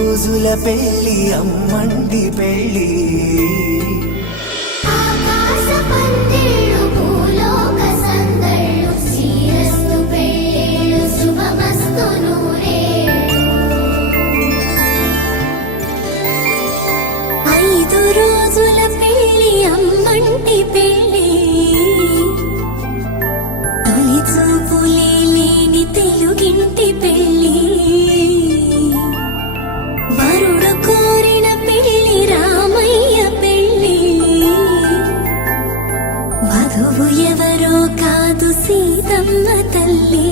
రోజుల పెళ్లి అమ్మండి పెళ్లి రోజుల పెళ్లి అమ్మంటి పెళ్లి తొలి చూపులే లేని తెలుగింటి పెళ్లి వరుడు కోరిన పెళ్లి రామయ్య పెళ్లి వధువు ఎవరో కాదు సీతమ్మ తల్లి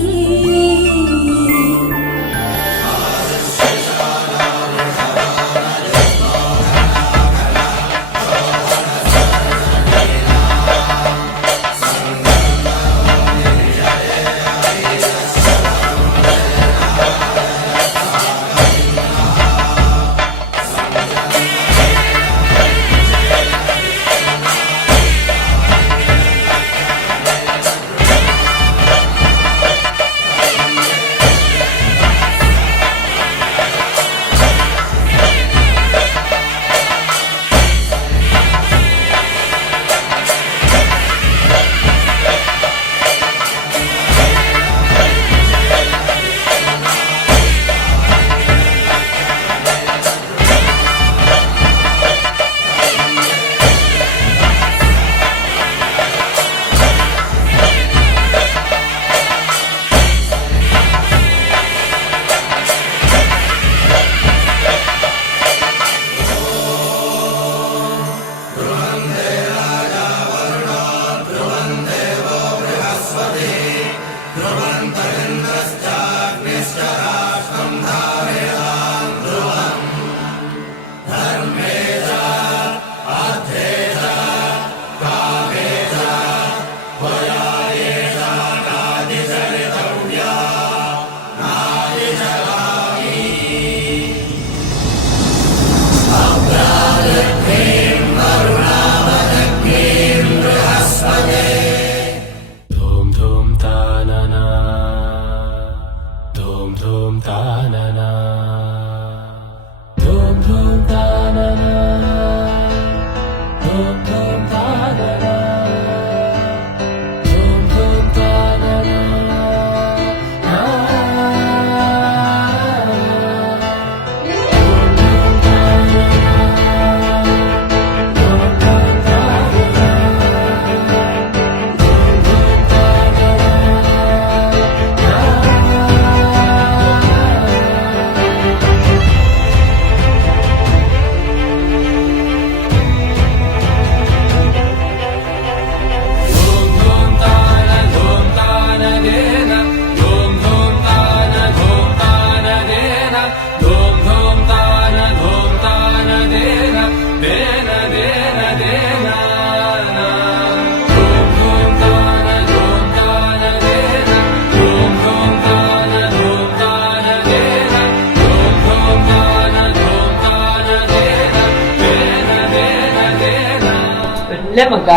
ಮಗ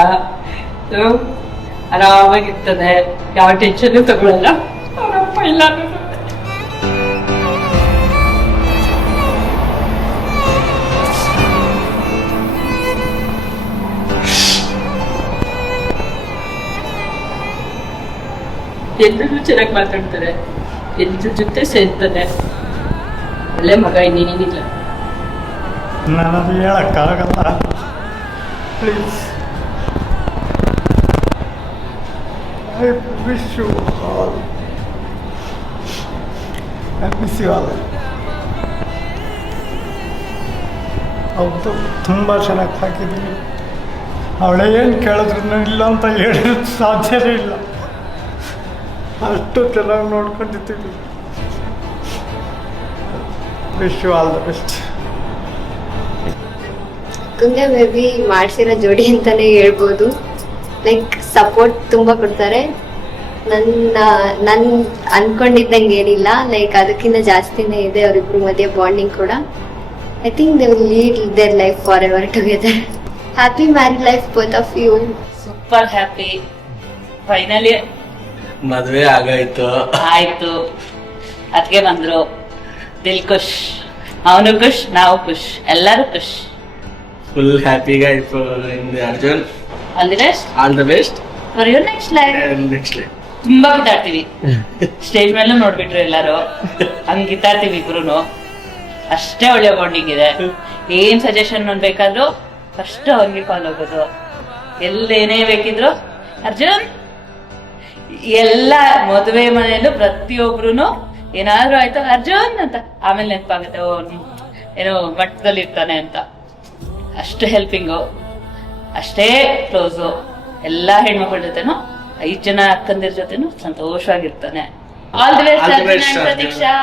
ಆರಾಮಾಗಿರ್ತದೆ, ಯಾವ ಟೆನ್ಷನ್ ತಗೊಳ್ಳಲ್ಲ. ಅವರಪ್ಪ ಇಲ್ಲ ಎಲ್ಲರೂ ಚೆನ್ನಾಗಿ ಮಾತಾಡ್ತಾರೆ, ಎಲ್ರ ಜೊತೆ ಸೇರ್ತಾನೆ. ಒಳ್ಳೆ ಮಗ, ಇನ್ನೇನಿಲ್ಲ. ನನಗೆ ಹೇಳಕ್ಕಾಗಲ್ಲ, please. I wish you all. I miss you all. ಹೌದು, ತುಂಬ ಚೆನ್ನಾಗಿ ಸಾಕಿದ್ದೀನಿ. ಅವಳೆ ಏನು ಕೇಳಿದ್ರು ಇಲ್ಲ ಅಂತ ಹೇಳೋದು ಸಾಧ್ಯನೇ ಇಲ್ಲ. ಅಷ್ಟು ಚೆನ್ನಾಗಿ ನೋಡ್ಕೊಂಡಿದ್ದೀವಿ. Wish you all the best. ಅಕ್ಕಂಗೆ ಮೇ ಬಿ ಮಾಡ್ಸಿರೋ ಜೋಡಿ ಅಂತಾನೆ ಹೇಳ್ಬೋದು. ಲೈಕ್ ಸಪೋರ್ಟ್ ತುಂಬಾ ಕೊಡ್ತಾರೆ. ನನ್ ಅನ್ಕೊಂಡಿದ್ದಂಗೆ ಏನಿಲ್ಲ, ಲೈಕ್ ಅದಕ್ಕಿಂತ ಜಾಸ್ತಿನೇ ಇದೆ ಅವರಿಬ್ರು ಮಧ್ಯೆ ಬಾಂಡಿಂಗ್ ಕೂಡ. I think they will lead their life for ever together. Happy married life both of you. Super happy. Finally ಮದ್ವೆ ಆಗಾಯ್ತು, ಆಯ್ತು. ಅದಕ್ಕೆ ಬಂದ್ರು ದಿಲ್ ಖುಷ್. ಅವನು ಖುಷ್, ನಾವು ಖುಷ್, ಎಲ್ಲರೂ ಖುಷ್. ಫುಲ್ ಹ್ಯಾಪಿగా అయిపోయింది Arjun. All the best. All the best for your next life. Next life. ತುಂಬಾ ಕಿತ್ತಾಡ್ತೀವಿ, ಸ್ಟೇಜ್ ಮೇಲೂ ನೋಡ್ಬಿಟ್ರು ಎಲ್ಲಾರು, ಹಂಗ್ ಕಿತ್ತಾಡ್ತೀವಿ ಇಬ್ರು. ಅಷ್ಟೇ ಒಳ್ಳೆ ಬಾಂಡಿಂಗ್ ಇದೆ. ಏನ್ ಸಜೆಷನ್ ಬೇಕಾದ್ರೂ ಫಸ್ಟ್ ಅವ್ರಿಗೆ ಕಾಲ್ ಹೋಗೋದು, ಎಲ್ಲೇನೇ ಬೇಕಿದ್ರು ಅರ್ಜುನ್. ಎಲ್ಲ ಮದುವೆ ಮನೆಯಲ್ಲೂ ಪ್ರತಿಯೊಬ್ರು ಏನಾದ್ರು ಆಯ್ತು ಅರ್ಜುನ್ ಅಂತ, ಆಮೇಲೆ ನೆನಪಾಗುತ್ತೆ ಓ ಏನೋ ಮಟ್ಟದಲ್ಲಿ ಇರ್ತಾನೆ ಅಂತ. ಅಷ್ಟು ಹೆಲ್ಪಿಂಗು, ಅಷ್ಟೇ ಕ್ಲೋಸು. ಎಲ್ಲಾ ಹೆಣ್ಮಕ್ಳ ಜೊತೆನೂ 5 ಜನ ಅಕ್ಕಂದಿರ ಜೊತೆನೂ ಸಂತೋಷವಾಗಿರ್ತಾನೆ. All the best Pratiksha.